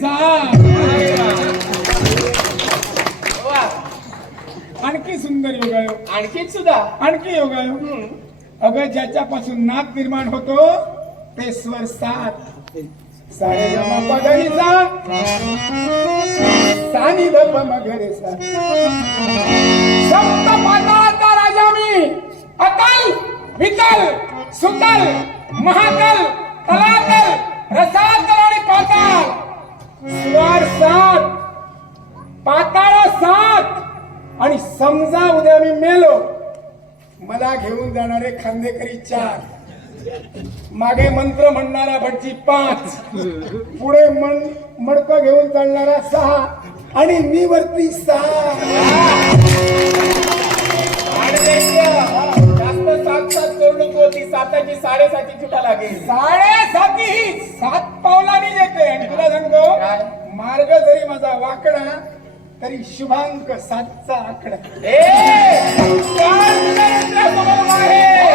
सात. आणखी सुंदर योगायोग. आणखी सुद्धा आणखी योगायोग. अगं ज्याच्यापासून नाद निर्माण होतो ते स्वर सात. सारे ग म प ध नि सा, सा नि ध प म ग रे सा. सप्त पाताळाचा राजा मी, अकल, विकल, सुकल, महाकल, तलाकल, रसातल आणि पाताळ. स्वर सात, पाताळ सात. आणि समजा उद्या मी मेलो, मला घेऊन जाणारे खांदेकरी चार, मागे मंत्र म्हणणारा भटजी पाच, पुढे मडकं घेऊन चालणारा सहा आणि मी वरती सहा. जास्त सात सात करू नको, ती साताची साडेसाती छुटा लागेल. साडेसाती ही 7 पावलांनी येते. आणि तुला सांगतो, मार्ग जरी माझा वाकडा तरी शुभांक 7चा आकडा. काय तुझा यंत्र समोर आहे?